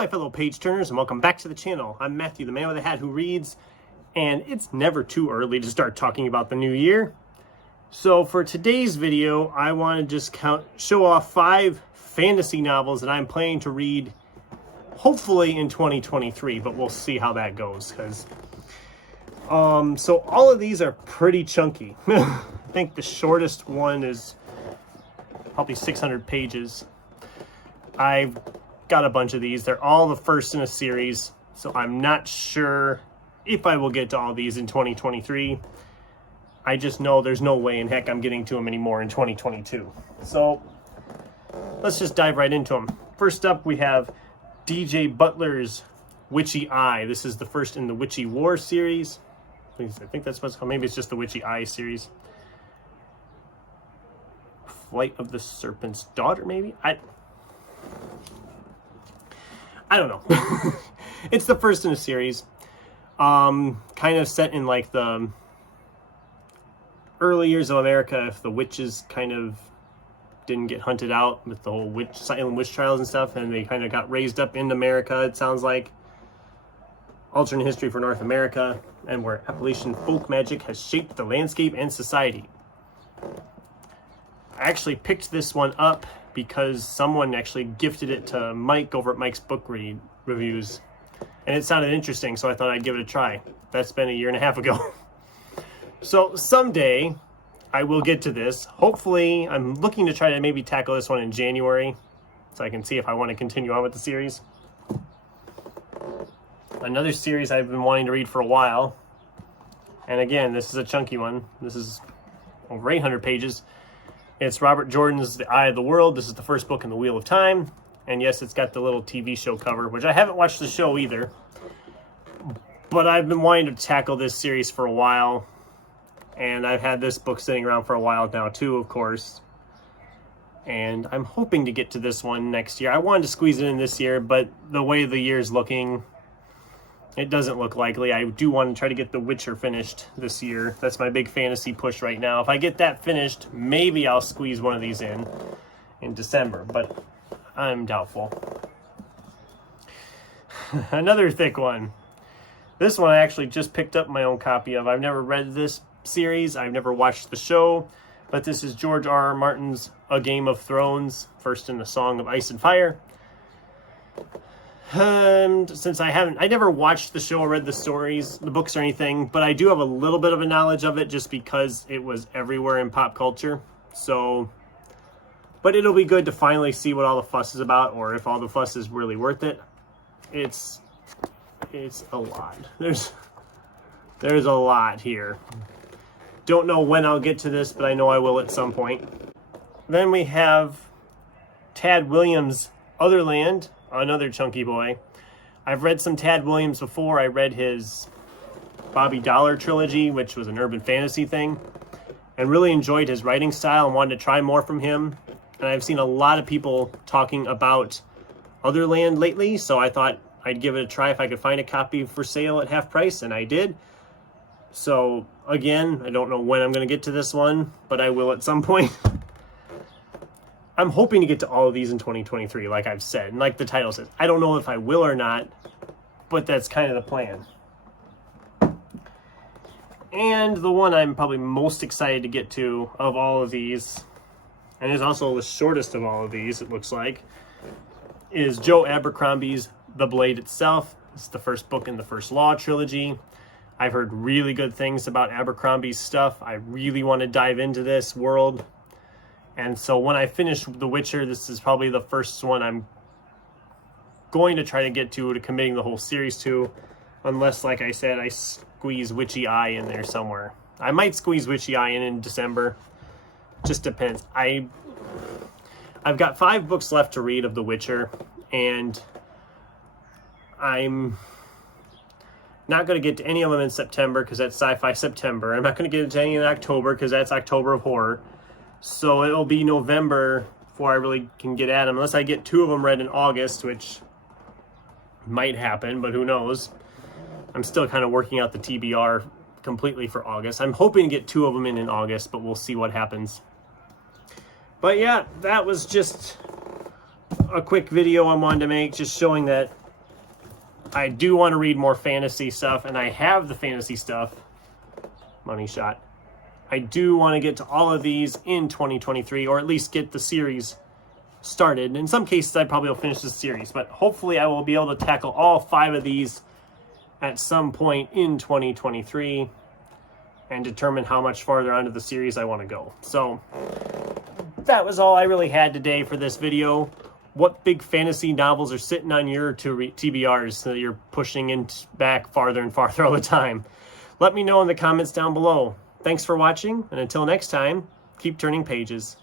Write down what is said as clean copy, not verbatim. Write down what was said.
my fellow page turners, and welcome back to the channel. I'm Matthew, the man with a hat who reads, and it's never too early to start talking about the new year. So for today's video, I want to just show off 5 fantasy novels that I'm planning to read, hopefully in 2023, but we'll see how that goes. So all of these are pretty chunky. I think the shortest one is probably 600 pages. I've got a bunch of these. They're all the first in a series, so I'm not sure if I will get to all these in 2023. I just know there's no way in heck I'm getting to them anymore in 2022. So let's just dive right into them. First up, we have DJ Butler's Witchy Eye. This is the first in the Witchy War series. I think that's what's called. Maybe it's just the Witchy Eye series. Flight of the Serpent's Daughter, maybe? I don't know. It's the first in a series. Kind of set in like the early years of America, if the witches kind of didn't get hunted out with the whole silent witch trials and stuff, and they kind of got raised up in America, it sounds like. Alternate history for North America, and where Appalachian folk magic has shaped the landscape and society. I actually picked this one up because someone actually gifted it to Mike over at Mike's Book Reviews, and it sounded interesting, so I thought I'd give it a try. That's been a year and a half ago. So someday I will get to this. Hopefully, I'm looking to try to maybe tackle this one in January, so I can see if I want to continue on with the series. Another series I've been wanting to read for a while, and again, this is a chunky one. This is over 800 pages. It's Robert Jordan's The Eye of the World. This is the first book in the Wheel of Time. And yes, it's got the little TV show cover, which I haven't watched the show either. But I've been wanting to tackle this series for a while. And I've had this book sitting around for a while now too, of course. And I'm hoping to get to this one next year. I wanted to squeeze it in this year, but the way the year's looking, it doesn't look likely. I do want to try to get The Witcher finished this year. That's my big fantasy push right now. If I get that finished, maybe I'll squeeze one of these in December, but I'm doubtful. Another thick one. This one I actually just picked up my own copy of. I've never read this series. I've never watched the show, but this is George R.R. Martin's A Game of Thrones, first in the Song of Ice and Fire. Since I never watched the show or read the stories, the books or anything, but I do have a little bit of a knowledge of it just because it was everywhere in pop culture. So, but it'll be good to finally see what all the fuss is about, or if all the fuss is really worth it. It's a lot. There's a lot here. Don't know when I'll get to this, but I know I will at some point. Then we have Tad Williams' Otherland. Another chunky boy. I've read some Tad Williams before. I read his Bobby Dollar trilogy, which was an urban fantasy thing, and really enjoyed his writing style and wanted to try more from him. And I've seen a lot of people talking about Otherland lately, so I thought I'd give it a try if I could find a copy for sale at half price, and I did. So again, I don't know when I'm going to get to this one, but I will at some point. I'm hoping to get to all of these in 2023, like I've said, and like the title says. I don't know if I will or not, but that's kind of the plan. And the one I'm probably most excited to get to of all of these, and is also the shortest of all of these, it looks like, is Joe Abercrombie's The Blade Itself. It's the first book in the First Law trilogy. I've heard really good things about Abercrombie's stuff. I really want to dive into this world. And so when I finish The Witcher, this is probably the first one I'm going to try to get to committing the whole series to. Unless, like I said, I squeeze Witchy Eye in there somewhere. I might squeeze Witchy Eye in December. Just depends. I've got 5 books left to read of The Witcher. And I'm not going to get to any of them in September because that's Sci-Fi September. I'm not going to get to any in October because that's October of Horror. So it'll be November before I really can get at them, unless I get 2 of them read in August, which might happen, but who knows. I'm still kind of working out the TBR completely for August. I'm hoping to get 2 of them in August, but we'll see what happens. But yeah, that was just a quick video I wanted to make, just showing that I do want to read more fantasy stuff, and I have the fantasy stuff. Money shot. I do want to get to all of these in 2023, or at least get the series started. In some cases, I probably will finish the series, but hopefully I will be able to tackle all 5 of these at some point in 2023 and determine how much farther onto the series I want to go. So that was all I really had today for this video. What big fantasy novels are sitting on your TBRs that you're pushing back farther and farther all the time? Let me know in the comments down below. Thanks for watching, and until next time, keep turning pages.